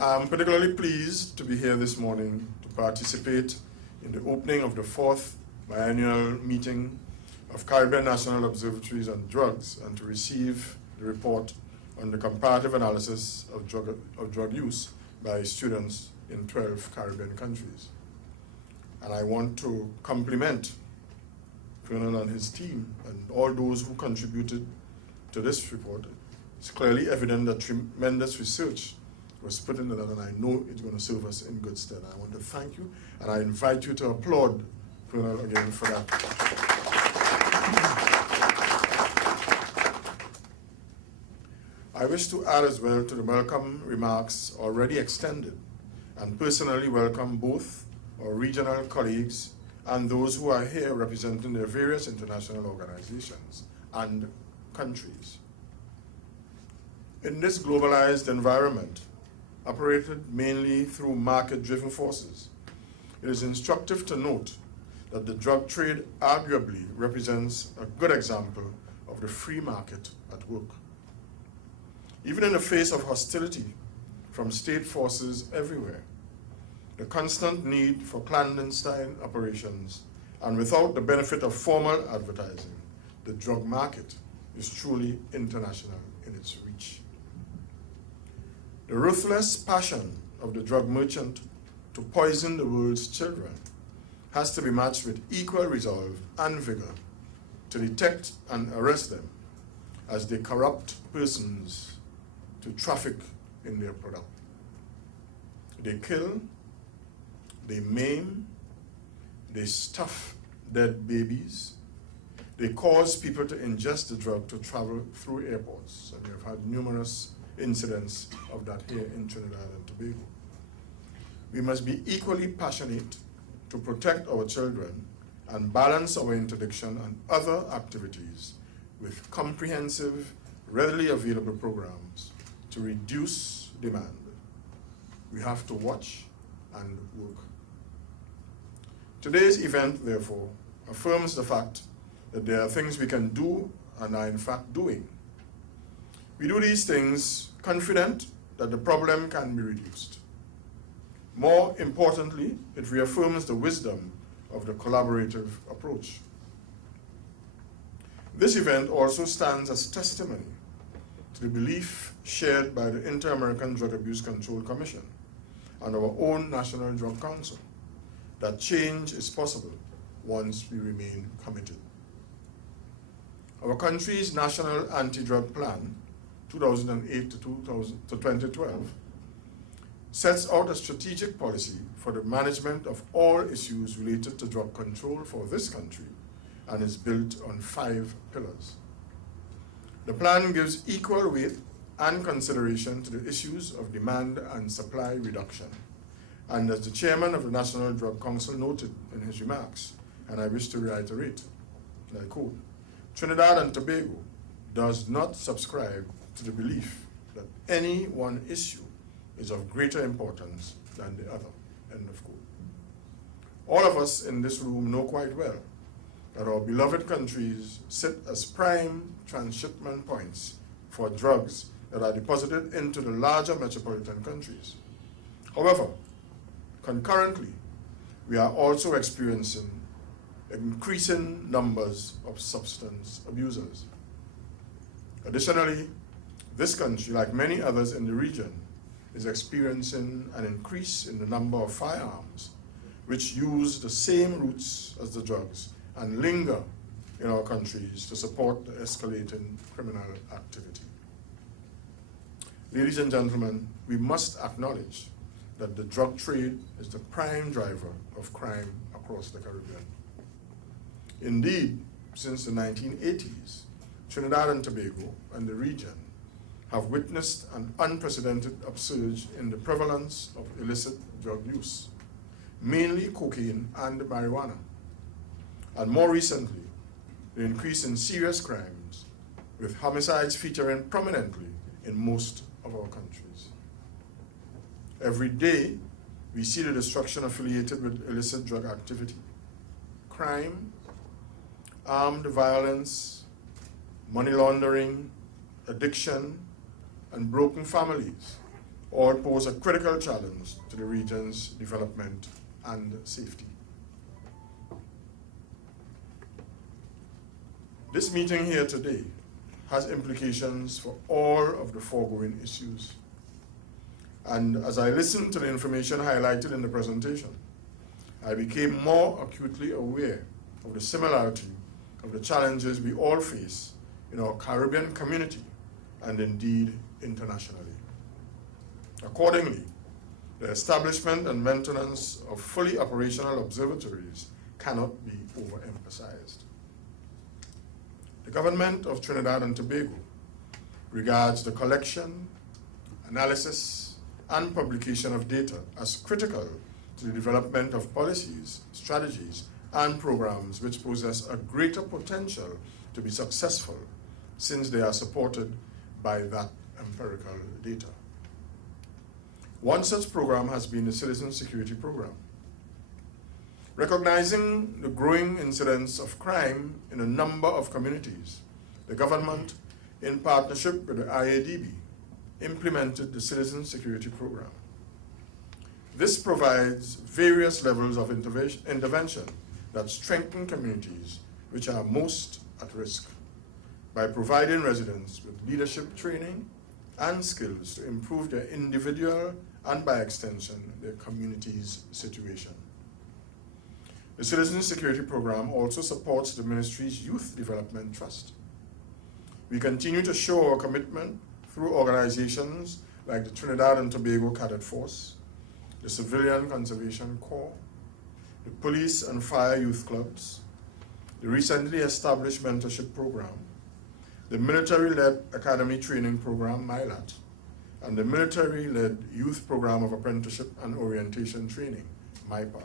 I'm particularly pleased to be here this morning to participate in the opening of the 4th Biennial meeting of Caribbean National Observatories on Drugs and to receive the report on the comparative analysis of drug use by students in 12 Caribbean countries. And I want to compliment Colonel and his team and all those who contributed to this report. It's clearly evident that tremendous research was put into that, and I know it's going to serve us in good stead. I want to thank you, and I invite you to applaud Colonel again for that. I wish to add as well to the welcome remarks already extended, and personally welcome both our regional colleagues and those who are here representing their various international organizations and countries. In this globalized environment, operated mainly through market-driven forces, it is instructive to note that the drug trade arguably represents a good example of the free market at work. Even in the face of hostility from state forces everywhere, the constant need for clandestine operations, and without the benefit of formal advertising, the drug market is truly international in its reach. The ruthless passion of the drug merchant to poison the world's children has to be matched with equal resolve and vigor to detect and arrest them as they corrupt persons to traffic in their product. They kill, they maim, they stuff dead babies, they cause people to ingest the drug to travel through airports, and we have had numerous incidents of that here in Trinidad and Tobago. We must be equally passionate to protect our children and balance our interdiction and other activities with comprehensive, readily available programs to reduce demand. We have to watch and work. Today's event, therefore, affirms the fact that there are things we can do and are in fact doing. We do these things confident that the problem can be reduced. More importantly, it reaffirms the wisdom of the collaborative approach. This event also stands as testimony to the belief shared by the Inter-American Drug Abuse Control Commission and our own National Drug Council that change is possible once we remain committed. Our country's National Anti-Drug Plan 2008 to 2012 sets out a strategic policy for the management of all issues related to drug control for this country and is built on 5 pillars. The plan gives equal weight and consideration to the issues of demand and supply reduction. And as the chairman of the National Drug Council noted in his remarks, and I wish to reiterate, and I quote, Trinidad and Tobago does not subscribe to the belief that any one issue is of greater importance than the other, end of quote. All of us in this room know quite well that our beloved countries sit as prime transshipment points for drugs that are deposited into the larger metropolitan countries. However, concurrently, we are also experiencing increasing numbers of substance abusers. Additionally, this country, like many others in the region, is experiencing an increase in the number of firearms which use the same routes as the drugs and linger in our countries to support the escalating criminal activity. Ladies and gentlemen, we must acknowledge that the drug trade is the prime driver of crime across the Caribbean. Indeed, since the 1980s, Trinidad and Tobago and the region have witnessed an unprecedented upsurge in the prevalence of illicit drug use, mainly cocaine and marijuana, and more recently, the increase in serious crimes, with homicides featuring prominently in most of our countries. Every day, we see the destruction affiliated with illicit drug activity, crime, armed violence, money laundering, addiction, and broken families all pose a critical challenge to the region's development and safety. This meeting here today has implications for all of the foregoing issues. And as I listened to the information highlighted in the presentation, I became more acutely aware of the similarity of the challenges we all face in our Caribbean community and indeed internationally. Accordingly, the establishment and maintenance of fully operational observatories cannot be overemphasized. The government of Trinidad and Tobago regards the collection, analysis, and publication of data as critical to the development of policies, strategies, and programs which possess a greater potential to be successful since they are supported by that empirical data. One such program has been the Citizen Security Program. Recognizing the growing incidence of crime in a number of communities, the government, in partnership with the IADB, implemented the Citizen Security Program. This provides various levels of intervention that strengthen communities which are most at risk by providing residents with leadership training and skills to improve their individual and, by extension, their community's situation. The Citizen Security Program also supports the Ministry's Youth Development Trust. We continue to show our commitment through organizations like the Trinidad and Tobago Cadet Force, the Civilian Conservation Corps, the Police and Fire Youth Clubs, the recently established mentorship program, the military-led academy training program, MILAT, and the military-led youth program of apprenticeship and orientation training, MIPA.